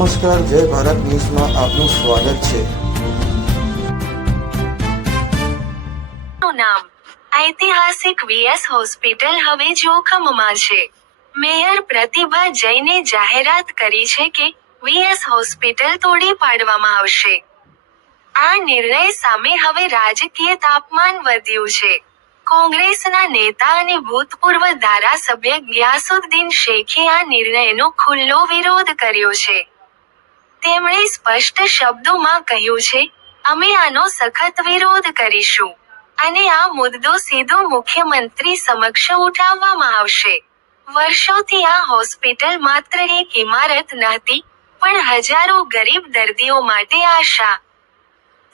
નમસ્કાર, જય ભારત ન્યૂઝમાં આપનું સ્વાગત છે। નામ ઐતિહાસિક વીએસ હોસ્પિટલ હવે જોખમમાં છે। મેયર પ્રતિભા જૈને જાહેરાત કરી છે કે વીએસ હોસ્પિટલ તોડી પાડવામાં આવશે। આ નિર્ણય સામે હવે રાજકીય તાપમાન વધ્યું છે। કોંગ્રેસના નેતા અને ભૂતપૂર્વ ધારાસભ્ય ગ્યાસુદ્દીન શેખે આ નિર્ણયનો ખુલ્લો વિરોધ કર્યો છે। તેમણે સ્પષ્ટ શબ્દોમાં કહ્યું છે, અમે આનો સખત વિરોધ કરીશું અને આ મુદ્દો સીધો મુખ્યમંત્રી સમક્ષ ઉઠાવવામાં આવશે। વર્ષોથી આ હોસ્પિટલ માત્ર એક ઇમારત નહોતી, પણ હજારો ગરીબ દર્દીઓ માટે આશા,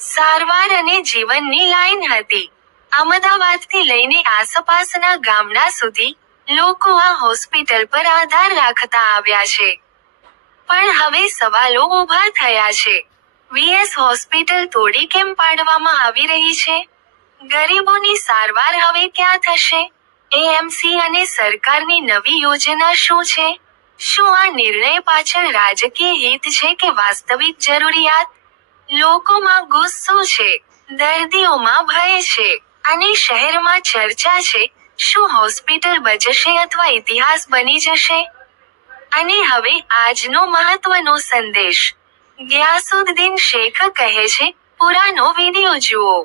સારવાર અને જીવનની લાઇન હતી। અમદાવાદથી લઈને આસપાસના ગામડા સુધી લોકો આ હોસ્પિટલ પર આધાર રાખતા આવ્યા છે। પણ હવે સવાલો ઊભા થયા છે। વીએસ હોસ્પિટલ તોડી કેમ પાડવામાં આવી રહી છે? ગરીબોની સારવાર હવે ક્યાં થશે? એએમસી અને સરકારની નવી યોજના શું છે? શું આ નિર્ણય પાછળ રાજકીય હિત છે કે વાસ્તવિક જરૂરિયાત? લોકોમાં ગુસ્સો છે, દર્દીઓમાં ભય છે, અને શહેરમાં ચર્ચા છે, શું હોસ્પિટલ બચશે અથવા ઇતિહાસ બની જશે? અને હવે આજનો મહત્વનો સંદેશ। ગ્યાસુદ્દીન શેખ કહે છે, પુરાનો વિડિયો જુઓ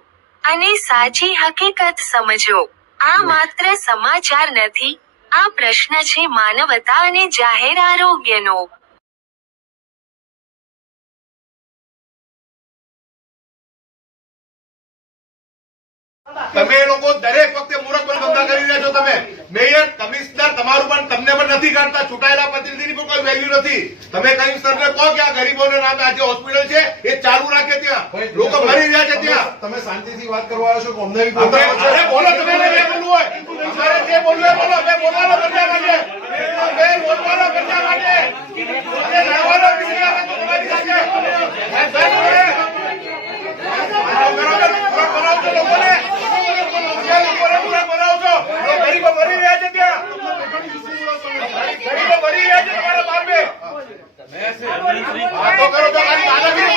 અને સાચી હકીકત સમજો। આ માત્ર સમાચાર નથી, આ પ્રશ્ન છે માનવતા અને જાહેર આરોગ્યનો। તમે લોકો દરેક વખતે મુહૂર્ત પર ધંધા કરી રહ્યા છો। તમે મેયર, કમિશનર, તમારું પણ તમને પણ નથી કાઢતા। ચૂંટાયેલા પ્રતિનિધિની પણ કોઈ વેલ્યુ નથી। તમે કમિશનરને કહો કે આ ગરીબોના નામે આજે હોસ્પિટલ છે એ ચાલુ રાખે, ત્યાં લોકો મરી રહ્યા છે। ત્યાં તમે શાંતિથી વાત કરવા આવ્યો છો કે અમને અરે બોલો, તમે જે બોલવું હોય તમારે જે બોલવું હોય બોલો। અમે બોલવાનો બધા માટે, અમે બોલવાનો બધા માટે, અમે લડવાનો બીજા માટે તમારી સાથે લોકોને ગરીબો મરી રહ્યા છે। ત્યાં ગરીબો મરી રહ્યા છે તમારા બાપે વાતો કરો તો ખાલી દાદાગીરી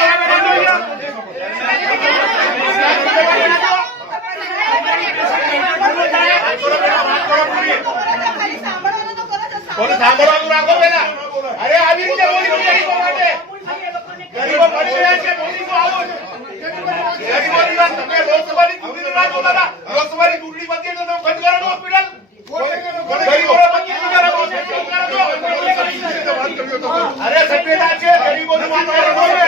સાંભળવાનું રાખો પેલા। અરે આવી રીતે બોલી ગરીબો માટે, ગરીબો મરી રહ્યા છે, બોલી આવો ગરીબોની વાત તમે લોકસભાની ચૂંટણી રાખો દાદા। લોકસભાની ચૂંટણી બધી એટલે તમે બંધ કરો હોસ્પિટલ। અરે સભ્યતા છે, ગરીબોની વાત કરો વાત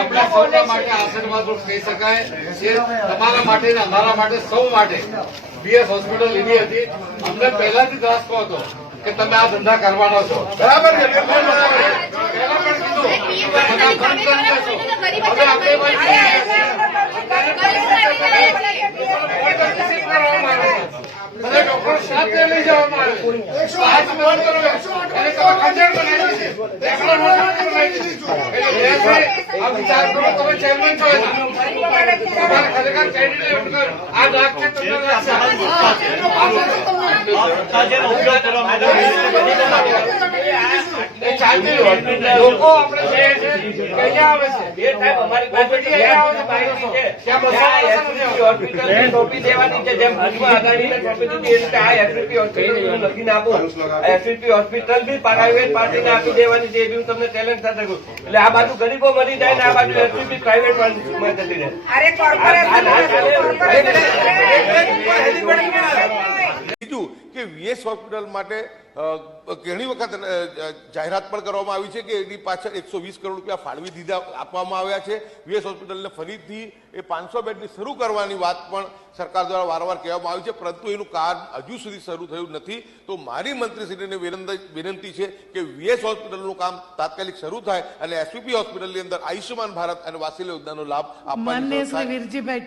આપણા સૌના માટે આશીર્વાદરૂપ કહી શકાય કે તમારા માટે ને અમારા માટે સૌ માટે વીએસ હોસ્પિટલ લીધી હતી। અમને પહેલાથી ત્રાસકો હતો કે તમે આ ધંધા કરવાનો છો, બરાબર છે? ડોક્ટર સાથે લઈ જવામાં આવે, આ વિચાર કરો, તમે ચેરમેન છો એના. તમારે ખરેખર કેન્ડિડેટ આ લાખ છે તમને લાગશે. એ ચાલતી હોય. લોકો આપણે કહીએ છીએ કે અહીંયા આવે છે અમારી પાસે અહીંયા આવે છે બાઈકની છે. ત્યાં બસો માણસો નથી આવતા. હોસ્પિટલ સોંપી દેવાની છે, જેમ ભુજમાં અદાણીને સોંપી દીધી એ રીતે આ એસવીપી હોસ્પિટલ હું લખીને આપું. એસવીપી હોસ્પિટલ બી પ્રાઇવેટ પાર્ટીને આપી દેવાની છે, એ બી હું તમને ચેલેન્જ સાથે કહું. એટલે આ બાજુ ગરીબો મરી જાય ને આ બાજુ એસવીપી પ્રાઇવેટ પાર્ટીમાં જતી રહે. બીજું કે વીએસ હોસ્પિટલ માટે ઘણી વખત જાહેરાત પણ કરવામાં આવી છે કે એની પાછળ 120 કરોડ રૂપિયા ફાળવી દીધા આપવામાં આવ્યા છે. વીએસ હોસ્પિટલને ફરીથી એ 500 બેડની શરૂ કરવાની વાત પણ સરકાર દ્વારા વારંવાર કહેવામાં આવી છે, પરંતુ એનું કામ હજુ સુધી શરૂ થયું નથી. તો મારી મંત્રીશ્રીને વિનંતી છે કે વીએસ હોસ્પિટલનું કામ તાત્કાલિક શરૂ થાય અને એસવીપી હોસ્પિટલની અંદર આયુષ્યમાન ભારત અને વાસીલ યોજનાનો લાભ આપવાની માનનીય શ્રી વીરજીભાઈ